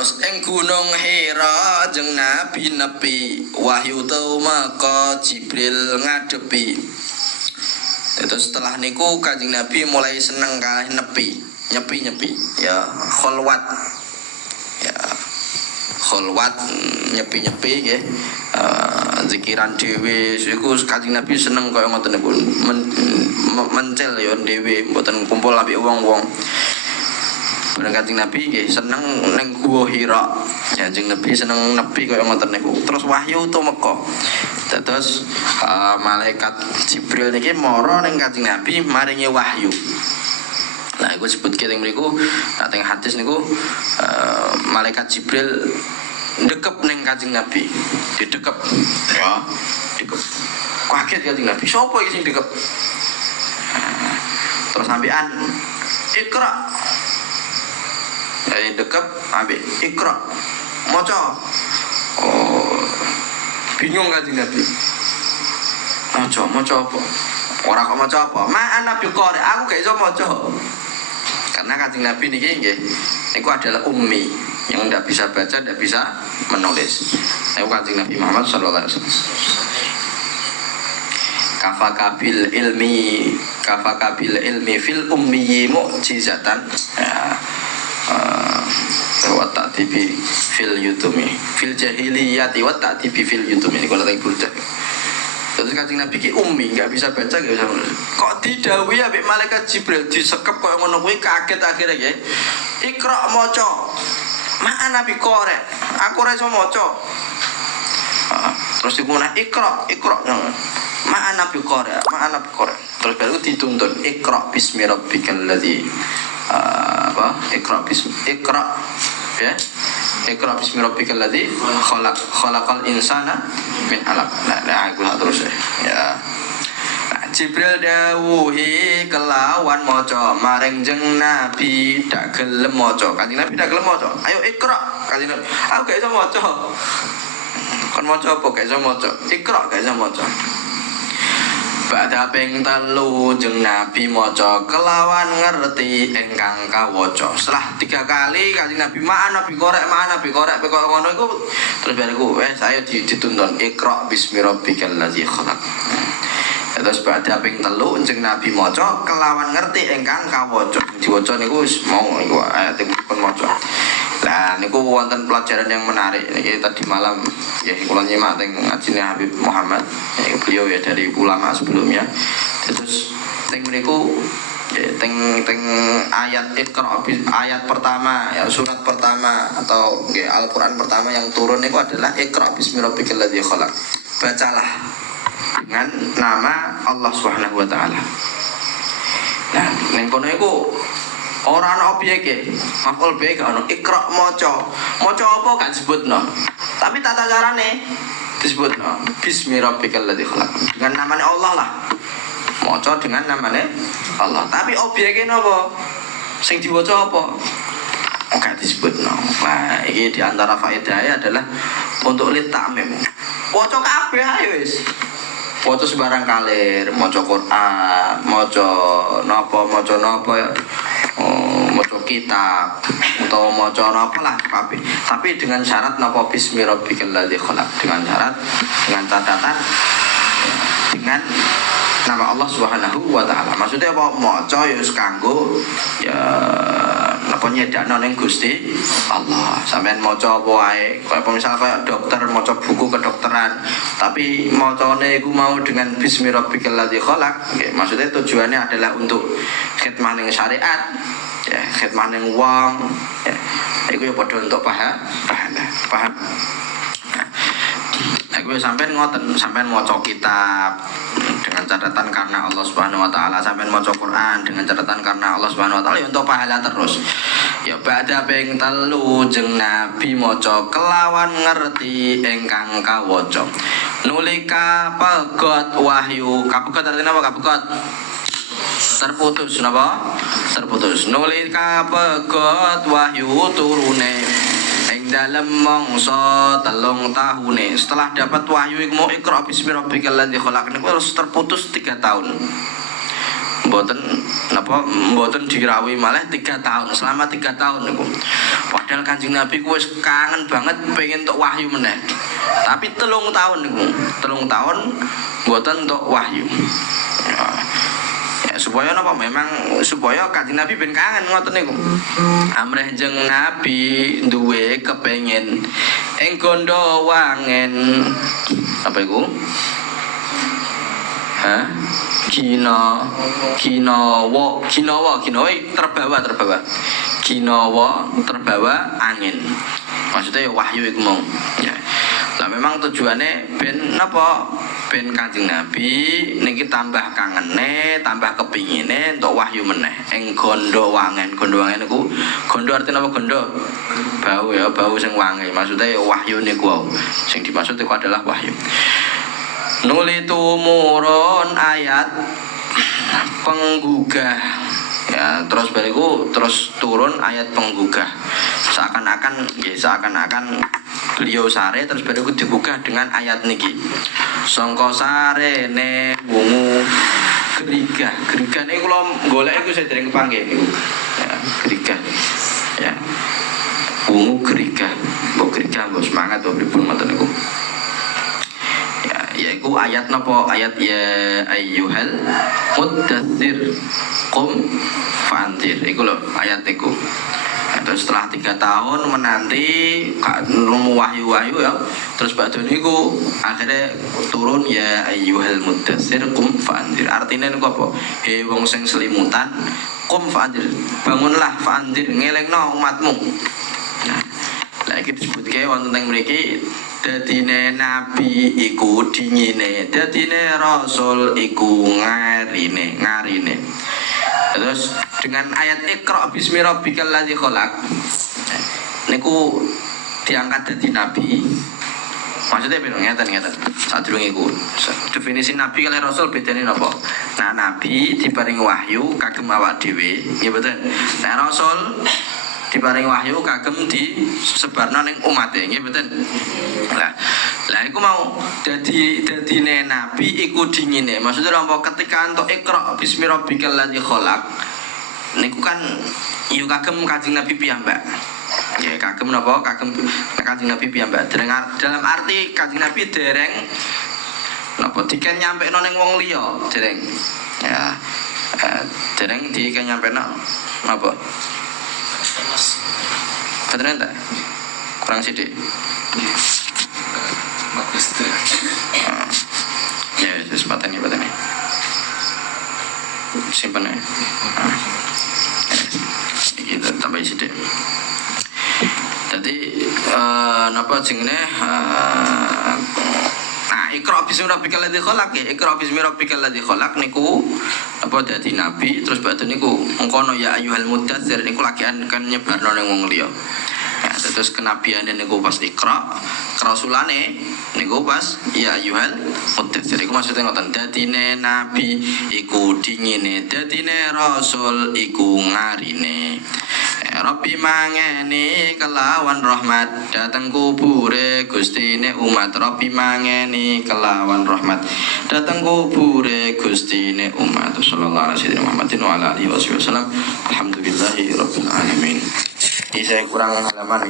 terus ing gunung Hira jeng Nabi nepi wahyu tumeka Jibril ngadepi. Terus setelah niku Kanjeng Nabi mulai seneng kalih nepi ya kholwat ya kholwat nyepi nggih zikiran dhewe iku Kanjeng Nabi seneng kaya ngoten niku mencel ya dhewe mboten kumpul ambek wong-wong. Bareng Kanjeng Nabi nggih seneng ning Gua Hira. Kanjeng Nabi seneng nepi kaya ngoten niku. Terus wahyu tumeka. Terus malaikat Jibril niki mara ning Kanjeng Nabi maringi wahyu. Nah, iku sebut teng mriku teng hadis niku malaikat Jibril ndekep ning Kanjeng Nabi. Didekep ya, didekep. Kaget Kanjeng Nabi. Sopo iki sing dekep? Terus sampean Iqra. Ya dekep ambek Iqra. Maca. Oh. Bingung Kanjeng Nabi. Maca apa? Ora kok maca apa? Ma ana biqari, aku gak iso maca. Karena Kanjeng Nabi niki nggih niku adalah ummi yang tidak bisa baca, tidak bisa menulis. Niku Kanjeng Nabi Muhammad sallallahu alaihi wasallam. Kafaka bil ilmi fil ummi mu'jizatan. Ya. Wa ta'tibi fil yutumi fil jahiliyati wa ta'tibi fil yutumi ini kalau tadi burda. Terus Kanjeng Nabi ki ummi enggak bisa baca enggak bisa menulis. Kok didhawuhi ambek malaikat Jibril disekep koyo ngono kuwi kaget akhirnya nggih. Iqra maca. Ma nabi qore. Aku ora iso maca. Terus dimulai Iqra. Ma nabi qore. Terus baru dituntun Iqra bismi rabbikal ladzi Iqra ya. Iqra bismi rabbikal ladzi khalaqal insana min 'alaq. Nah, aku terus ya. Nah, Jibril dawuhi kelawan maca maring jeng Nabi dak gelem maca. Kanjeng Nabi dak gelem maca. Ayo Iqra. Kanjeng Nabi, aku gak iso maca. Kon maca apa gak iso maca? Iqra gak iso maca. Badha ping 3 jeng Nabi maca kelawan ngerti ingkang kawaca. Setelah 3 kali Kanjeng Nabi mana bikorek pekok ngono iku terus bariku saya dituntun Iqra bismi rabbikal ladzi khalaq. Terus badha ping 3 jeng Nabi maca kelawan ngerti ingkang kawaca. Diwaca niku wis mau iku ayatipun maca. Nah niku wonten pelajaran yang menarik niki tadi malam ya kula nyimak teng ngajine Habib Muhammad ya, beliau ya dari ulama sebelumnya. Terus teng mriku ya, teng ayat Iqra ayat pertama ya surat pertama atau ya, Al-Qur'an pertama yang turun niku adalah Iqra bismi rabbikal ladzi khalaq. Bacalah dengan nama Allah Subhanahu wa taala. Nah ning kono iku ora ana objeke, maf'ul bihi gak ono. Iqra maca. Maca apa gak disebutno. Tapi tata carane disebutno. Bismi rabbikal ladzi khalaq. Dengan namanya Allah lah. Maca dengan namanya Allah. Tapi objeke napa? Sing diwaca apa? Gak disebutno. Nah, iki di antara faedahnya adalah untuk litamim. Waca kabeh ae wis. Waca sembarang kalir, maca Quran, maca napa ya. Maca kitab atau maca apa lah tapi dengan syarat napa bismi rabbikal ladzi khalaq, dengan syarat dengan catatan dengan nama Allah Subhanahu wa taala. Maksudnya apa? Maca ya wis kanggo ya napa nyedakno ning Gusti Allah. Sampeyan maca apa wae, kaya misal kaya dokter maca buku kedokteran, tapi macane iku mau dengan bismi rabbikal ladzi khalaq. Nggih, maksudnya tujuannya adalah untuk khidmah ning syariat, ya, khidmah ning wong, ya. Iku ya padha untuk paham. Nah, gue sampean ngoten, sampean maca kitab dengan catatan karena Allah Subhanahu wa taala, sampean maca Quran dengan catatan karena Allah Subhanahu wa taala ya untuk pahala terus. Ya badha ping 3 jeng Nabi maca kelawan ngerti ingkang kawaca. Nulika pegot wahyu, kapegot artinya apa kapegot? Terputus napa? Terputus. Nulika pegot wahyu turune ing dalem mangsa 3 tahune. Setelah dapat wahyu iku mau Iqra bismi rabbikal ladzi khalaq niku terus terputus 3 tahun. mboten dirawuhi malah 3 tahun. Selama 3 tahun niku. Padahal Kanjeng Nabi ku wis kangen banget pengen entuk wahyu meneh. Tapi 3 tahun niku. 3 tahun mboten entuk wahyu. Ya, supaya napa memang supaya Kanjeng Nabi ben kangen ngoten niku. Amrih jeng Nabi duwe kepengin ing gondo wangen apa iku? Ginawa terbawa angin. Maksudnya ya wahyu iku mau. Ya. Lah memang tujuannya ben napa? Ben Kanjeng Nabi niki tambah kangene, tambah kepingine untuk wahyu meneh. Ing gondo wangen. Gondo wangen niku gondo artinya apa gondo? Bau ya, bau sing wangi. Maksudnya ya wahyu niku wae. Sing dimaksud iku adalah wahyu. Nuli tumurun ayat penggugah ya, terus bariku terus turun ayat penggugah seakan-akan beliau sare terus bariku digugah dengan ayat niki sangka sarene wungu gerigah niku kula golek iku sedhereng kepanggih niku ya gerigah ya wungu gerigah mbok gerigah mbok semangat mbok pripun ngoten niku. Yaiku ayat napa ayat ya ayyuhal muddatsir qum fa'anzir iku lho ayat niku. Terus setelah 3 tahun menanti nemu wahyu-wahyu ya terus badhe niku akhirnya turun ya ayyuhal muddatsir qum fa'anzir artinya niku apa he wong sing selimutan qum fa'anzir bangunlah fa'anzir ngelingno umatmu. Nah lagi disebutke wonten teng mriki dadine nabi iku dingine, dadine rasul iku ngarine. Terus dengan ayat Iqra bismi rabbikal ladzi khalaq niku diangkat dadi nabi. Maksudnya piye ngeten. Sadurunge iku definisi nabi kali rasul bedane napa? Nah nabi diparingi wahyu kagem awak dhewe, nggih mboten. Nah rasul diparingi wahyu kagem disebarno ning umate nggih mboten. Lah iku mau dadine nabi iku dingine. Maksudnya apa ketika entuk Iqra bismi rabbikal ladzi khalaq niku kan yo kagem Kanjeng Nabi piyambak. Ya kagem napa? Kagem Kanjeng Nabi piyambak. Dalam arti Kanjeng Nabi dereng napa diken nyampekno ning wong liya, dereng. Ya. Dereng diken nyampekno napa? Betul tak? Kurang sidik. Ya, kesempatan ini. Simpan ya. Kita tambah sidik. Jadi, napa jenenge? Iqra bismi rabbikal ladzi khalaq ya. Iqra bismi rabbikal ladzi khalaq niku apa dadi nabi terus badhe niku mengkono ya ayyuhal muddatsir niku lagi kan nyebarno ning wong liya. Ya, terus kenabiane niku pas Iqra, kerasulane niku pas ya ayyuhal muddatsir. Iku maksudnya ngoten, dadine nabi iku dingine, dadine rasul iku ngarine. Rabbi mangeni kelawan rahmat dateng kubure Gustine umat. Rabbi mangeni kelawan rahmat dateng kubure Gustine umat. Sallallahu alaihi wa alihi wasallam. Alhamdulillahi rabbil alamin. Ini saya kurang halaman.